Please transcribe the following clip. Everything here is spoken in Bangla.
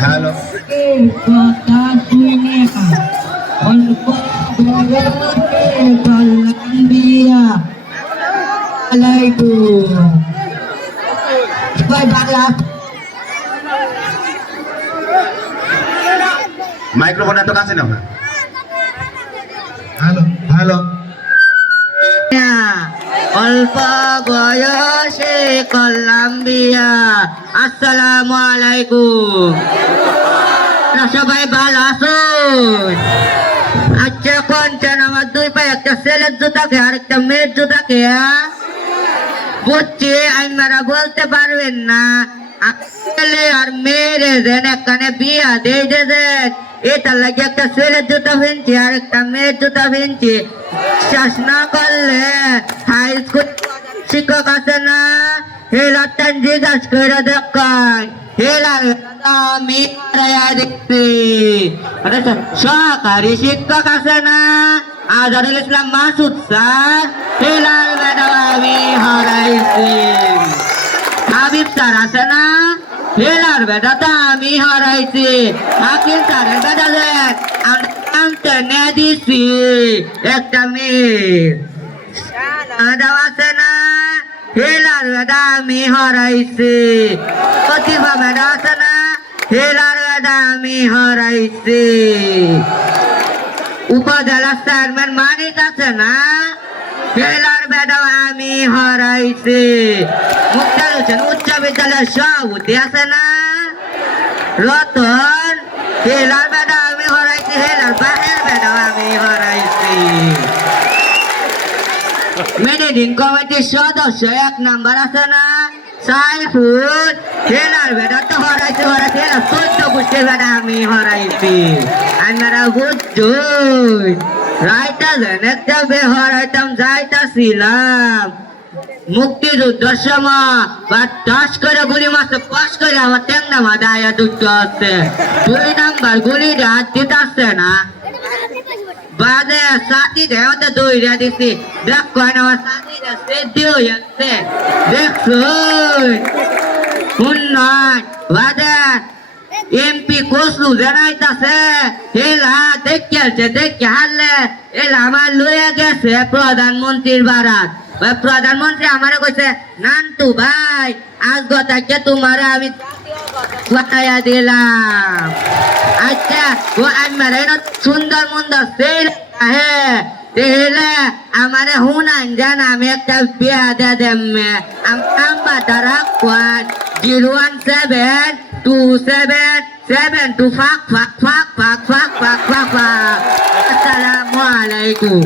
হ্যালো। মাইক্রোফোন এত কাছে না হ্যালো হ্যালো। অল্প বয়সে কলম্বিয়া আসসালামু আলাইকুম। সবাই ভালো আছেন আচ্ছা কোনছেন আমার দুই পায়ে একটা ছেলের জুতাকে আর একটা মেয়ের জুতাকে? বুঝছি আপনারা বলতে পারবেন না। ছেলে আর মেয়েরে যেন একখানে বিয়া দিয়ে দেন। এটা লাগে একটা ছেলের জুতা কিনছি আর একটা মেয়ের জুতা কিনছি বিশ্বাস না করলে হাই স্কুল শিক্ষক আছে না? हे लाटांची जास्कर धक्काय हे मी रया देखते अरे सहकारी शिक्षक असना आजारील इस्लाम मासुत्सार हे लाल मॅडम आम्ही हरायचे. हा बिपसार असना हे लाल मॅडम आम्ही हरायचे. हा किल्सार आमच्या न्यायाधीशी एकटा मी. आदा वासना আমি হারাইছি। প্রতিভা ম্যাডাম আছে না হেলার বেটা আমি হারাইছি। উপজেলা চেয়ারম্যান মানিক আছে না? হেলার ম্যাডাম আমি হারাইছি। মুক্তার হোসেন উচ্চ বিদ্যালয়ের সভাপতি আছে না? রতন হেলার ম্যাডাম আমি হারাইছি হেলার মেডিডিন কমিটির সদস্য, এক নাম্বার আছে না? সাইফুল। হেলার বেটা তো হরাইছে হরাইছে। হেলার চোদ্দ গোষ্ঠীর বেটা, আমি হরাইছি। আপনারা বুঝছুন রাইটা যেন একটা বে হরাইতাম যাইতাছিলাম। মুক্তিযুদ্ধের সময় বা টাস করে গুলি মারছে পাস করে, আমার ট্যাংনা মাথা আয়া দুটো আছে। দুই নাম্বার গুলি হাত দিতে না। বাদে সাথী দেওয়াতে দৌড়া দিছি দেখ আমার সাথী সেদ্ধি হয়ে দেখছ উন্নয়ন বাদে এমপি কসু জানাইতাছে এলা দেখিয়াছে দেখে হারলে এলা আমার লইয়া গেছে প্রধানমন্ত্রীর বারাত প্রধানমন্ত্রী আমার কইছে, নানটু ভাই, আজ গতাকে তোমার আমি বাতায়া দিলাম। আচ্ছা ও আমার সুন্দর মন্দর সেই হ্যাঁ তেলে আমারে হুনান আমি একটা বিয়া দে কোয়ান zero one seven two seven seven two ফাক ফাক ফাক ফাক ফাক ফাক। আসসালামু আলাইকুম।